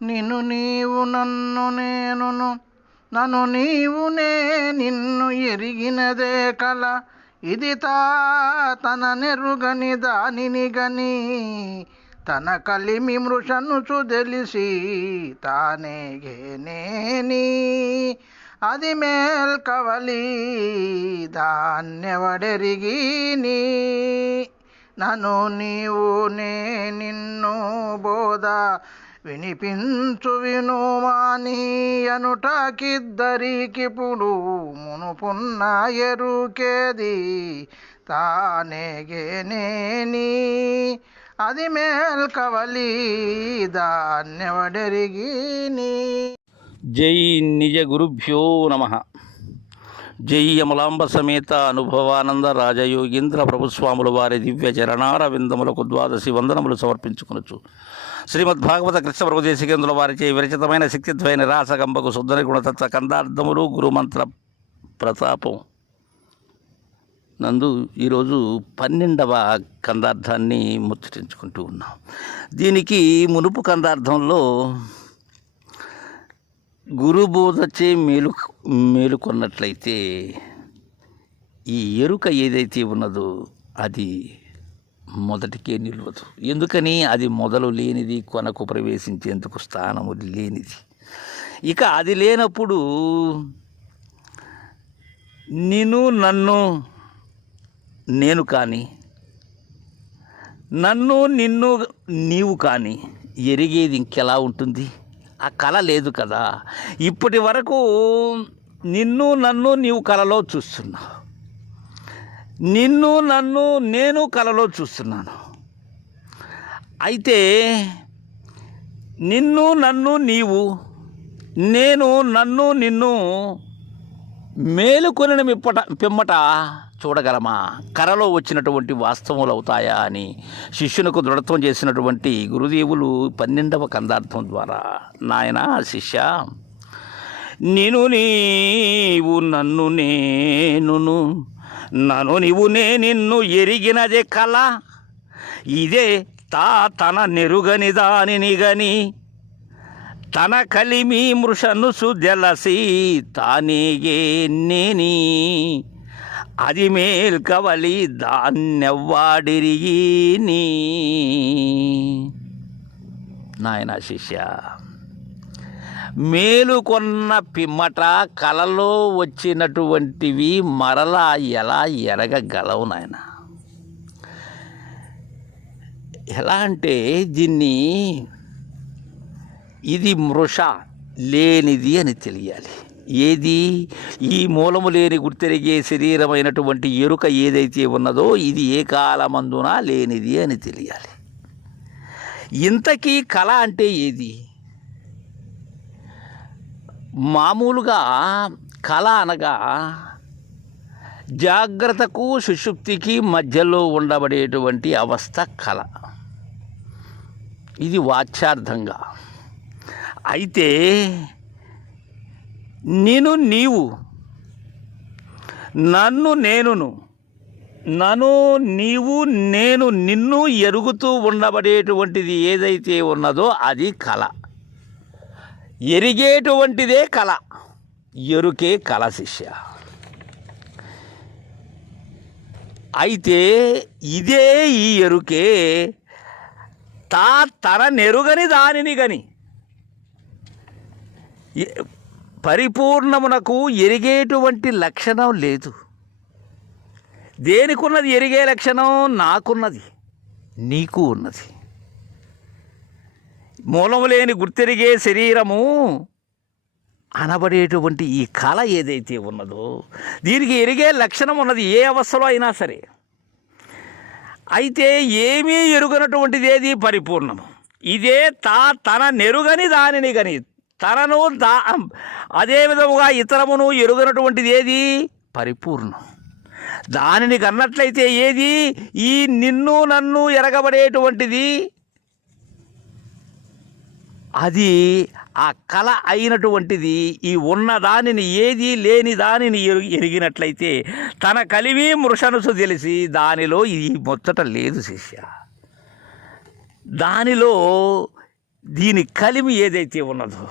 నిన్ను నీవు నన్ను నేనును నన్ను నీవు నే నిన్ను ఎరిగినదే కల ఇది తా తన నెరుగని దానిని గని తన కలిమి మృషనుచు తెలిసి తానే నేని అది మేల్కవలి దాన్నెవడెరిగిని నన్ను నీవు నే నిన్ను బోధ వినిపించు వినుమానీయనుటకిద్దరికిప్పుడు మునుపున్న ఎరుకేది తానేగేనేని అది మేల్కవలి దాన్నెవడెరిగిని. జై నిజ గురుభ్యో నమ. జై అమలాంబ సమేత అనుభవానంద రాజయోగీంద్ర ప్రభుస్వాముల వారి దివ్య చరణార విందములకు ద్వాదశి వందనములు సమర్పించుకునొచ్చు శ్రీమద్భాగవత కృష్ణ ప్రభుదేశికేంద్రుల వారిచే విరచితమైన శక్తిత్వైన రాసగంబకు శుద్ధని గుణతత్వ కందార్థములు గురుమంత్ర ప్రతాపం. నందు ఈరోజు పన్నెండవ కందార్థాన్ని ముచ్చటించుకుంటూ ఉన్నాం. దీనికి మునుపు కందార్థంలో గురుబోధచే మేలు మేలుకొన్నట్లయితే ఈ ఎరుక ఏదైతే ఉన్నదో అది మొదటికే నిల్వదు. ఎందుకని? అది మొదలు లేనిది కొనకు ప్రవేశించేందుకు స్థానము లేనిది. ఇక అది లేనప్పుడు నేను నన్ను నేను కానీ నన్ను నిన్ను నీవు కానీ ఎరిగేది ఇంకెలా ఉంటుంది? ఆ కళ లేదు కదా. ఇప్పటి వరకు నిన్ను నన్ను నీవు కళలో చూస్తున్నావు. నిన్ను నన్ను నేను కలలో చూస్తున్నాను. అయితే నిన్ను నన్ను నీవు నేను నన్ను నిన్ను మేలుకొనిన మిప్పట పిమ్మట చూడగలమా? కరలో వచ్చినటువంటి వాస్తవములు అవుతాయా అని శిష్యునకు దృఢత్వం చేసినటువంటి గురుదేవులు పన్నెండవ కందార్థం ద్వారా నాయన శిష్య నేను నీవు నన్ను నేనును నను నీవు నే నిన్ను ఎరిగినదే కళ ఇదే తా తన నెరుగని దానిని తన కలిమి మృషను సుదెలసి తానేగే నేని అది మేల్కవలి దాన్నెవ్వాడిరిగి నీ. నాయన శిష్య. మేలుకొన్న పిమ్మట కలలో వచ్చినటువంటివి మరలా ఎలా ఎరగగలవు నాయన? ఎలా అంటే దీన్ని ఇది మృష లేనిది అని తెలియాలి. ఏది? ఈ మూలము లేని గుర్తెరిగే శరీరమైనటువంటి ఎరుక ఏదైతే ఉన్నదో ఇది ఏ కాలమందున లేనిది అని తెలియాలి. ఇంతకీ కళ అంటే ఏది? మామూలుగా కళ అనగా జాగ్రత్తకు సుషుప్తికి మధ్యలో ఉండబడేటువంటి అవస్థ కళ. ఇది వాచ్యార్థంగా. అయితే నేను నీవు నన్ను నేనును నన్ను నీవు నేను నిన్ను ఎరుగుతూ ఉండబడేటువంటిది ఏదైతే ఉన్నదో అది కళ. ఎరిగేటువంటిదే కళ. ఎరుకే కళ శిష్య. అయితే ఇదే ఈ ఎరుకే తా తన నెరుగని దానిని గని. పరిపూర్ణమునకు ఎరిగేటువంటి లక్షణం లేదు. దేనికున్నది ఎరిగే లక్షణం? నాకున్నది నీకు ఉన్నది. మూలము లేని గుర్తెరిగే శరీరము అనబడేటువంటి ఈ కళ ఏదైతే ఉన్నదో దీనికి ఎరిగే లక్షణం ఉన్నది ఏ అవస్థలో అయినా సరే. అయితే ఏమీ ఎరుగనటువంటిది ఏది పరిపూర్ణము. ఇదే తా తన నెరుగని దానిని గని తనను దా అదే విధముగా ఇతరమును ఎరుగనటువంటిది ఏది పరిపూర్ణం. దానిని కన్నట్లయితే ఏది? ఈ నిన్ను నన్ను ఎరగబడేటువంటిది అది ఆ కళ అయినటువంటిది ఈ ఉన్న దానిని ఏది లేని దానిని ఎరిగినట్లయితే తన కలివి మృషనుసు తెలిసి దానిలో ఈ ముచ్చట లేదు శిష్య. దానిలో దీని కలిమి ఏదైతే ఉన్నదో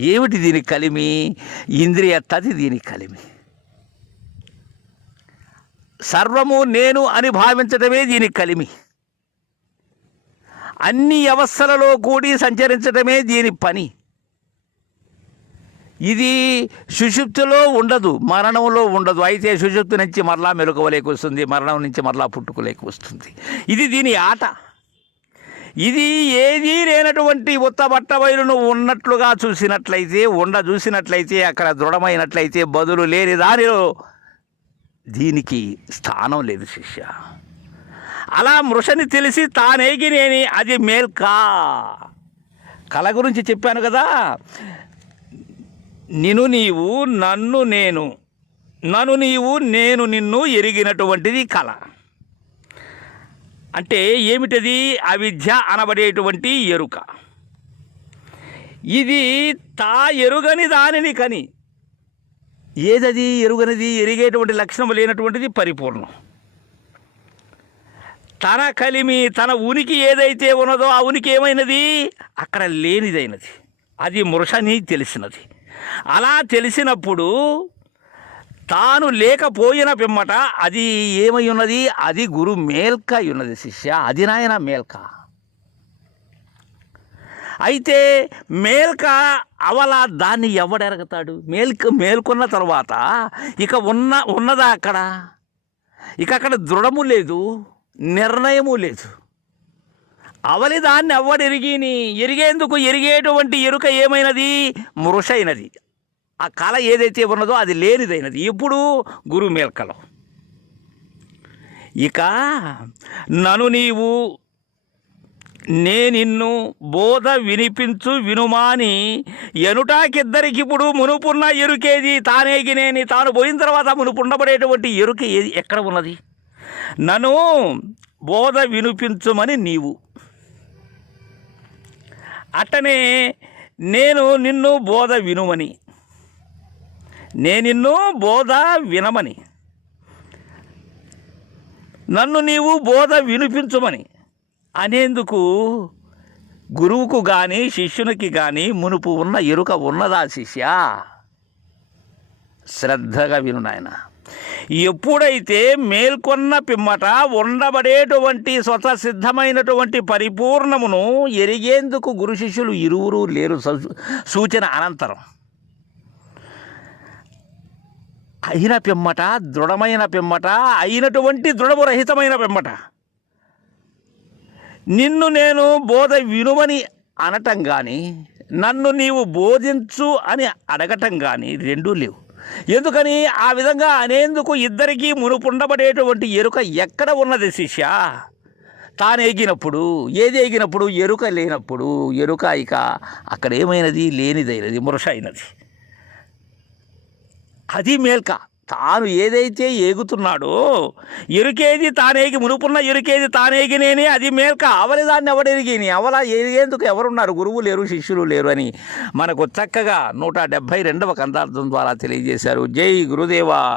ఏమిటి దీని కలిమి? ఇంద్రియ తది దీని కలిమి. సర్వము నేను అని భావించడమే దీని కలిమి. అన్ని అవస్థలలో కూడి సంచరించడమే దీని పని. ఇది సుషుప్తిలో ఉండదు మరణంలో ఉండదు. అయితే సుషుప్తి నుంచి మరలా మెలకువలేకి వస్తుంది మరణం నుంచి మరలా పుట్టుకులేకి వస్తుంది. ఇది దీని ఆట. ఇది ఏదీ లేనటువంటి ఉత్తబట్ట బయలును ఉన్నట్లుగా చూసినట్లయితే ఉండ చూసినట్లయితే అక్కడ దృఢమైనట్లయితే బదులు లేని దానిలో దీనికి స్థానం లేదు శిష్య. అలా మృషని తెలిసి తానేగి నేని అది మేల్కా కళ గురించి చెప్పాను కదా. నిను నీవు నన్ను నేను. నన్ను నీవు నేను నిన్ను ఎరిగినటువంటిది కళ. అంటే ఏమిటది? అవిద్య అనబడేటువంటి ఎరుక. ఇది తా ఎరుగని దానిని కని. ఏదది? ఎరుగనిది? ఎరిగేటువంటి లక్షణం లేనటువంటిది పరిపూర్ణం. తన కలిమి తన ఉనికి ఏదైతే ఉన్నదో ఆ ఉనికి ఏమైనది? అక్కడ లేనిదైనది. అది మృషని తెలిసినది. అలా తెలిసినప్పుడు తాను లేకపోయిన పిమ్మట అది ఏమై ఉన్నది? అది గురు మేల్క ఉన్నది శిష్య. అది నాయన మేల్క. అయితే మేల్క అవల దాన్ని ఎవడెరగతాడు? మేల్క మేల్కొన్న తర్వాత ఇక ఉన్న ఉన్నదా అక్కడ? ఇక అక్కడ దృఢము లేదు. నిర్ణయము లేదు. అవలి దాన్ని ఎవ్వడెరిగిని ఎరిగేందుకు ఎరిగేటువంటి ఎరుక ఏమైనది? మృషైనది. ఆ కళ ఏదైతే ఉన్నదో అది లేనిదైనది. ఇప్పుడు గురు మేల్కలం. ఇక నను నీవు నేనిన్ను బోధ వినిపించు వినుమాని ఎనుటాకిద్దరికిప్పుడు మునుపున్న ఎరుకేది? తానేగినేని తాను పోయిన తర్వాత మునుపుండబడేటువంటి ఎరుక ఏది? ఎక్కడ ఉన్నది? నన్ను బోధ వినిపించమని నీవు. అట్టనే నేను నిన్ను బోధ వినుమని. నేనిన్ను బోధ వినమని. నన్ను నీవు బోధ వినిపించమని. అనేందుకు గురువుకు కానీ శిష్యునికి కానీ మునుపు ఉన్న ఎరుక ఉన్నదా శిష్య? శ్రద్ధగా విను నాయన. ఎప్పుడైతే మేల్కొన్న పిమ్మట ఉండబడేటువంటి స్వతసిద్ధమైనటువంటి పరిపూర్ణమును ఎరిగేందుకు గురు శిష్యులు ఇరువురు లేరు సూచన అనంతరం. అయిన పిమ్మట దృఢమైన పిమ్మట అయినటువంటి దృఢము రహితమైన పిమ్మట. నిన్ను నేను బోధ వినుమని అనటం కానీ నన్ను నీవు బోధించు అని అడగటం కానీ రెండూ లేవు. ఎందుకని ఆ విధంగా అనేందుకు ఇద్దరికీ మునుపుండబడేటువంటి ఎరుక ఎక్కడ ఉన్నది శిష్య? తాను ఎగినప్పుడు ఏది ఎగినప్పుడు ఎరుక లేనప్పుడు. ఎరుక ఇక అక్కడ ఏమైనది? లేనిదైనది మృష అయినది. అది మేల్క. తాను ఏదైతే ఏగుతున్నాడో ఎరుకేది తానేగి మునుపున్న ఎరుకేది తానేగినేని అది మేల్క అవలి దాన్ని ఎవడెరిగిని అవల ఎరిగేందుకు ఎవరున్నారు? గురువు లేరు శిష్యులు లేరు అని మనకు చక్కగా నూట డెబ్భై రెండవ కందార్థం ద్వారా తెలియజేశారు. జై గురుదేవా!